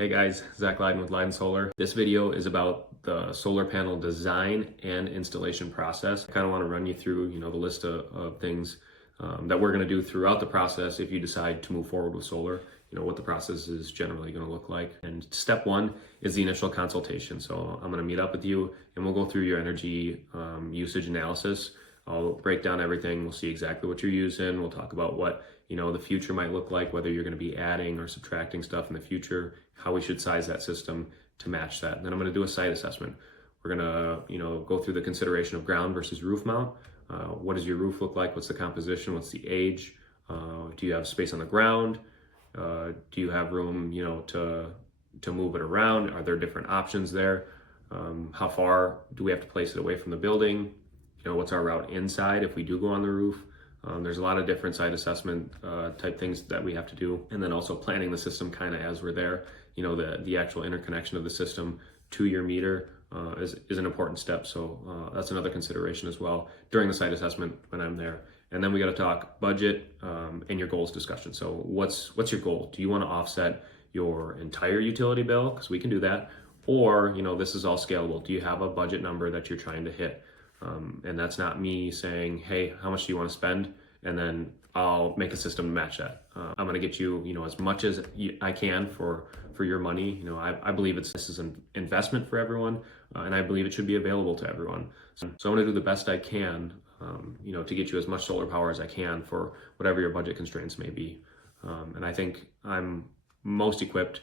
Hey guys, Zach Leiden with Leiden Solar. This video is about the solar panel design and installation process. I kind of want to run you through, the list of things that we're going to do throughout the process if you decide to move forward with solar, what the process is generally going to look like. And step one is the initial consultation. So I'm going to meet up with you and we'll go through your energy usage analysis. I'll break down everything. We'll see exactly what you're using. We'll talk about what the future might look like, whether you're going to be adding or subtracting stuff in the future, how we should size that system to match that. And then I'm going to do a site assessment. We're going to go through the consideration of ground versus roof mount. What does your roof look like? What's the composition? What's the age? Do you have space on the ground? Do you have room to move it around? Are there different options there? How far do we have to place it away from the building? What's our route inside if we do go on the roof? There's a lot of different site assessment type things that we have to do. And then also planning the system kind of as we're there. The actual interconnection of the system to your meter is an important step. So that's another consideration as well during the site assessment when I'm there. And then we got to talk budget and your goals discussion. So what's your goal? Do you want to offset your entire utility bill? Because we can do that. Or, this is all scalable. Do you have a budget number that you're trying to hit? And that's not me saying, hey, how much do you want to spend? And then I'll make a system to match that. I'm going to get you, as much as I can for your money. I believe this is an investment for everyone, and I believe it should be available to everyone. So I'm going to do the best I can, to get you as much solar power as I can for whatever your budget constraints may be. And I think I'm most equipped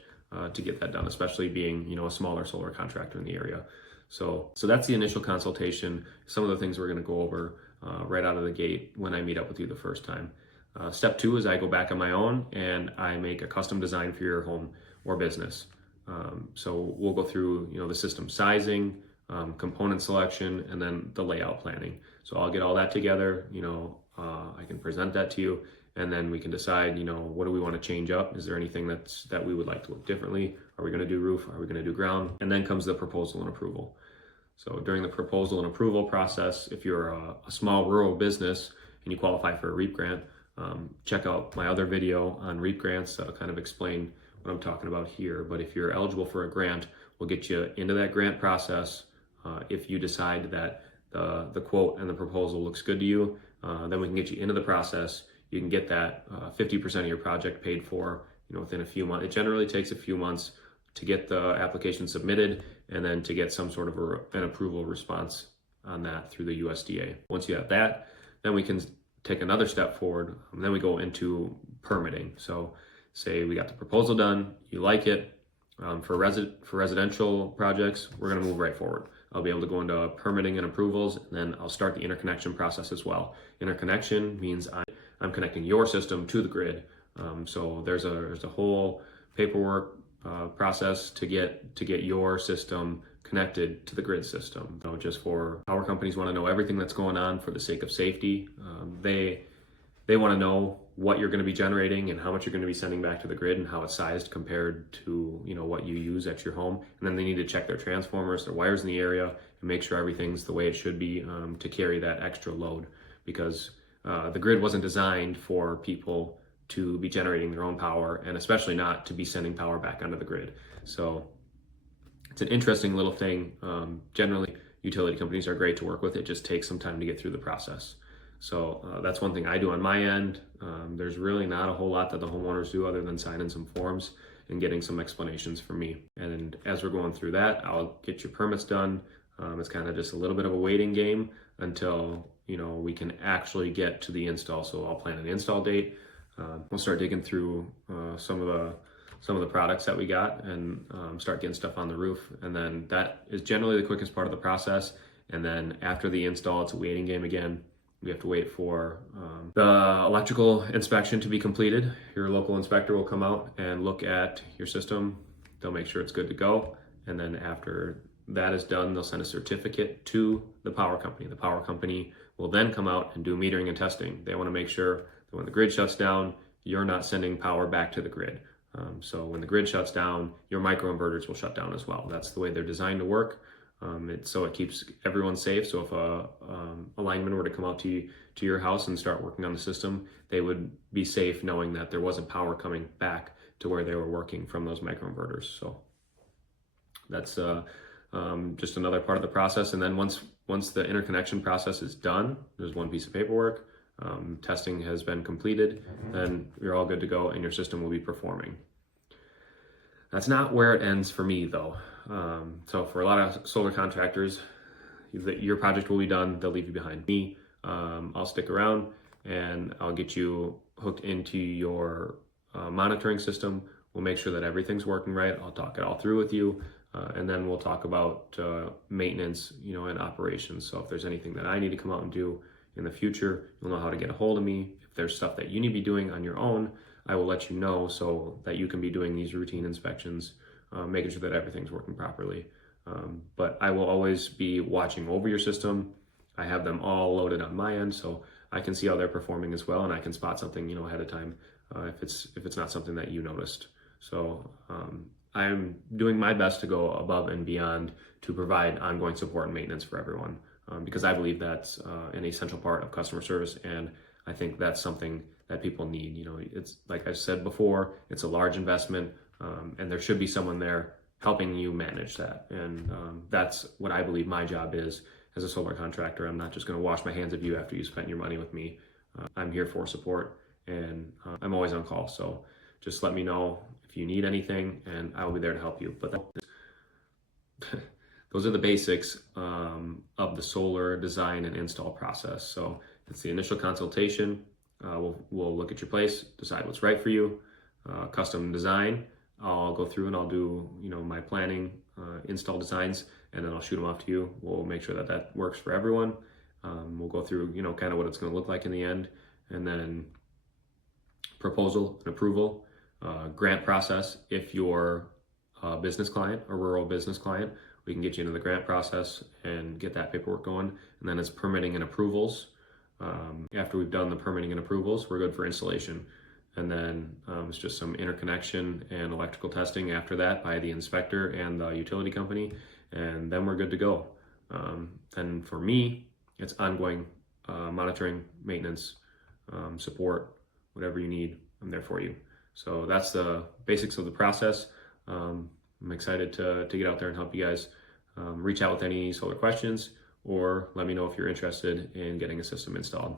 to get that done, especially being, a smaller solar contractor in the area. So that's the initial consultation. Some of the things we're going to go over right out of the gate when I meet up with you the first time. Step two is I go back on my own and I make a custom design for your home or business. So we'll go through, the system sizing, component selection, and then the layout planning. So I'll get all that together, I can present that to you, and then we can decide, what do we want to change up? Is there anything that we would like to look differently? Are we going to do roof? Are we going to do ground? And then comes the proposal and approval. So during the proposal and approval process, if you're a small rural business and you qualify for a REAP grant, check out my other video on REAP grants that'll kind of explain what I'm talking about here. But if you're eligible for a grant, we'll get you into that grant process. If you decide that the quote and the proposal looks good to you, then we can get you into the process. You can get that 50% of your project paid for, within a few months. It generally takes a few months to get the application submitted and then to get some sort of an approval response on that through the USDA. Once you have that, then we can take another step forward. Then we go into permitting. So say we got the proposal done, you like it. For residential projects, we're going to move right forward. I'll be able to go into permitting and approvals, and then I'll start the interconnection process as well. Interconnection means I'm connecting your system to the grid. So there's a whole paperwork process to get your system connected to the grid system. So just for power companies want to know everything that's going on for the sake of safety. They want to know what you're going to be generating and how much you're going to be sending back to the grid and how it's sized compared to what you use at your home. And then they need to check their transformers, their wires in the area, and make sure everything's the way it should be to carry that extra load, because the grid wasn't designed for people to be generating their own power, and especially not to be sending power back onto the grid. So it's an interesting little thing. Generally, utility companies are great to work with. It just takes some time to get through the process. So that's one thing I do on my end. There's really not a whole lot that the homeowners do other than signing some forms and getting some explanations from me. And as we're going through that, I'll get your permits done. It's kind of just a little bit of a waiting game until we can actually get to the install. So I'll plan an install date. We'll start digging through some of the products that we got and start getting stuff on the roof. And then that is generally the quickest part of the process. And then after the install, it's a waiting game again. We have to wait for the electrical inspection to be completed. Your local inspector will come out and look at your system. They'll make sure it's good to go. And then after that is done, they'll send a certificate to the power company. The power company will then come out and do metering and testing. They want to make sure that when the grid shuts down, you're not sending power back to the grid. So when the grid shuts down, your microinverters will shut down as well. That's the way they're designed to work. So it keeps everyone safe. So if a lineman were to come out to your house and start working on the system, they would be safe knowing that there wasn't power coming back to where they were working from those microinverters. So that's just another part of the process. And then once the interconnection process is done, there's one piece of paperwork, testing has been completed, then you're all good to go and your system will be performing. That's not where it ends for me though. So for a lot of solar contractors, your project will be done, they'll leave you behind. Me, I'll stick around and I'll get you hooked into your monitoring system. We'll make sure that everything's working right. I'll talk it all through with you. And then we'll talk about maintenance, and operations. So if there's anything that I need to come out and do in the future, you'll know how to get a hold of me. If there's stuff that you need to be doing on your own, I will let you know so that you can be doing these routine inspections, making sure that everything's working properly. But I will always be watching over your system. I have them all loaded on my end, so I can see how they're performing as well, and I can spot something, ahead of time if it's not something that you noticed. So I'm doing my best to go above and beyond to provide ongoing support and maintenance for everyone, because I believe that's an essential part of customer service, and I think that's something that people need. It's like I said before, it's a large investment, and there should be someone there helping you manage that. And that's what I believe my job is as a solar contractor. I'm not just going to wash my hands of you after you spent your money with me. I'm here for support, and I'm always on call. So just let me know if you need anything, and I will be there to help you. But those are the basics of the solar design and install process. So it's the initial consultation. We'll look at your place, decide what's right for you. Custom design, I'll go through and I'll do my planning, install designs, and then I'll shoot them off to you. We'll make sure that that works for everyone. We'll go through kind of what it's going to look like in the end, and then proposal and approval, grant process. If you're a business client, a rural business client, we can get you into the grant process and get that paperwork going. And then it's permitting and approvals. After we've done the permitting and approvals, we're good for installation. And then it's just some interconnection and electrical testing after that by the inspector and the utility company, and then we're good to go. And for me, it's ongoing monitoring, maintenance, support, whatever you need, I'm there for you. So that's the basics of the process. I'm excited to get out there and help you guys. Reach out with any solar questions, or let me know if you're interested in getting a system installed.